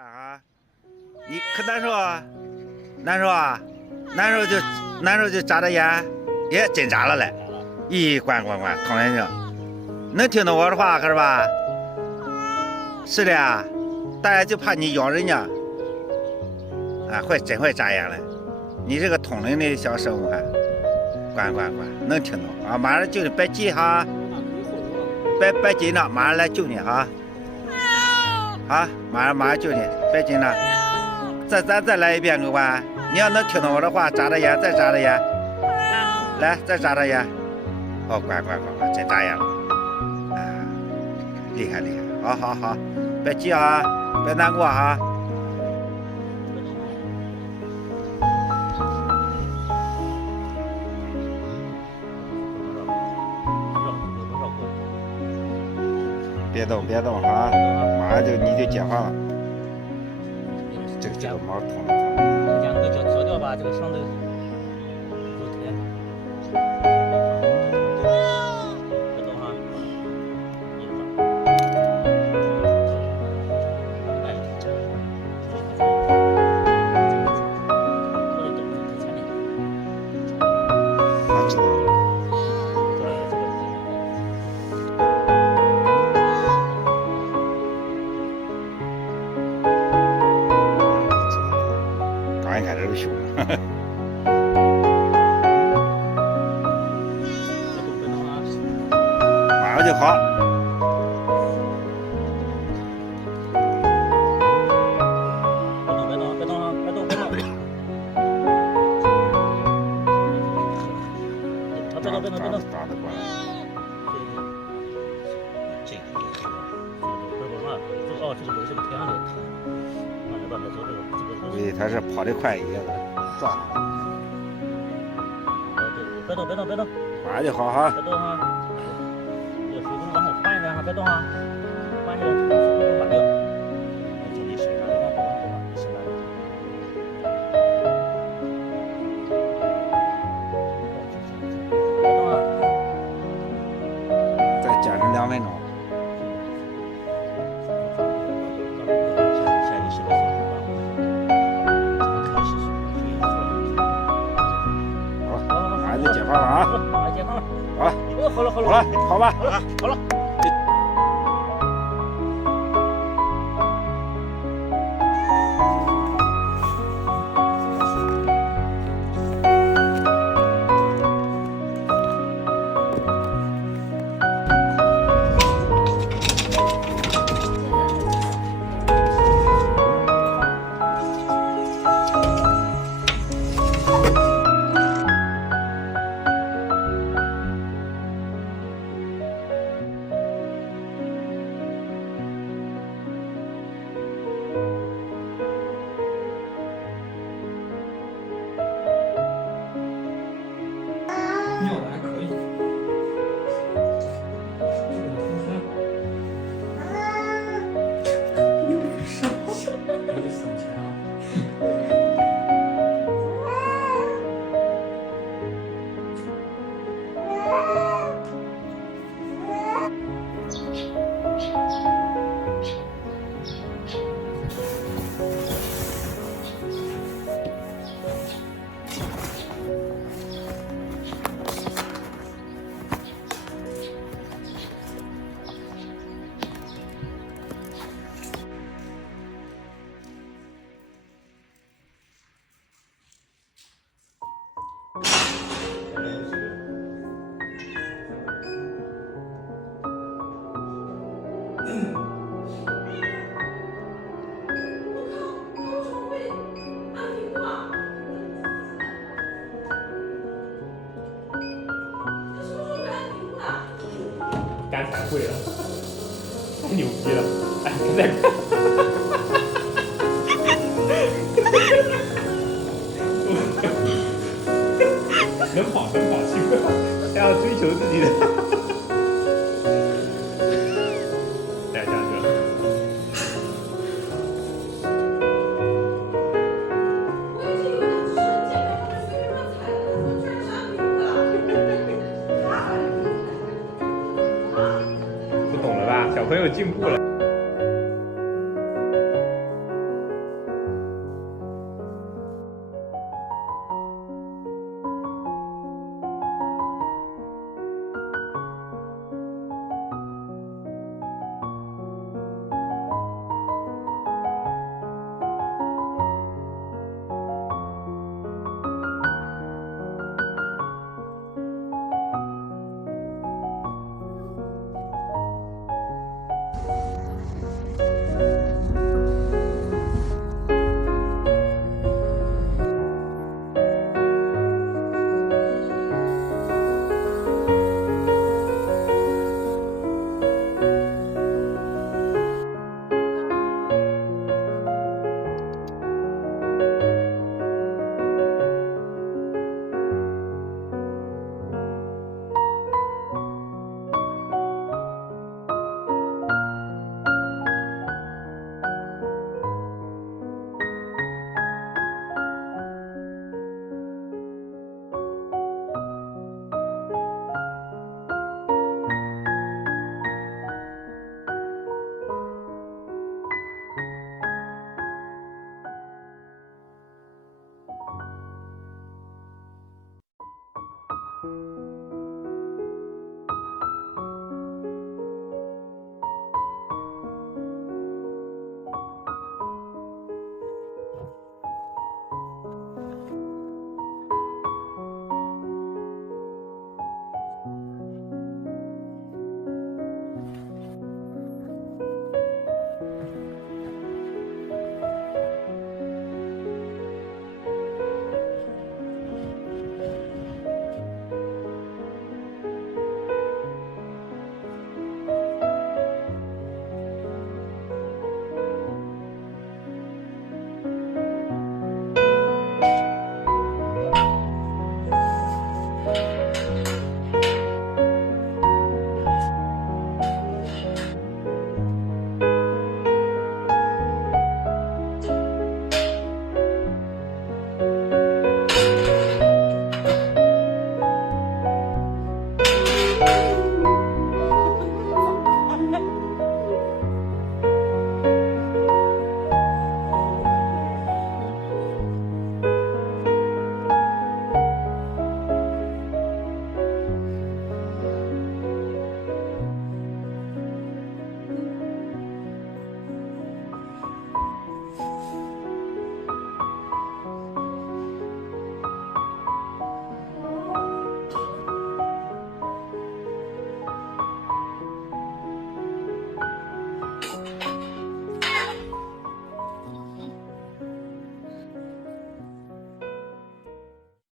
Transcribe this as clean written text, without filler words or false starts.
看啊，你可难受啊？难受啊？难受就扎着烟，也真扎了嘞！咦，管，痛眼睛，能听懂我的话可是吧？是的啊，大家就怕你咬人家，啊，真会扎眼嘞！你这个通灵的小生物还，管，能听懂啊！马上救你，别急哈，别紧张，马上来救你哈。啊，马上救你，别紧张。咱再来一遍，客官，你要能听懂我的话，眨着眼，再眨着眼，来，再眨着眼。哦，乖，真眨眼了，啊，厉害，好，别急啊，别难过哈。别动哈，马上你就解放了。这个毛痛。将那个脚调吧，这个上头有甜。别动哈，一直抓。哎，或者动在前面。啊，知道了。刚一开始就凶了。马上就好。别动啊！别动！打得过来。这个哦，这是个天上的。对，他是跑得快一点的，撞上了。别动！马上就好哈。别动哈，这个水中往后翻一点哈，别动哈，翻起来水把掉。这里手上往后吧，手上。别动啊！再加上2分钟。解放了啊！解放了。好了，好了，跑吧。好了。尿的还可以。省钱啊！干才会了，太牛逼了！哎，再看，能跑，幸亏还要追求自己的，带下去了。不懂了吧？小朋友进步了。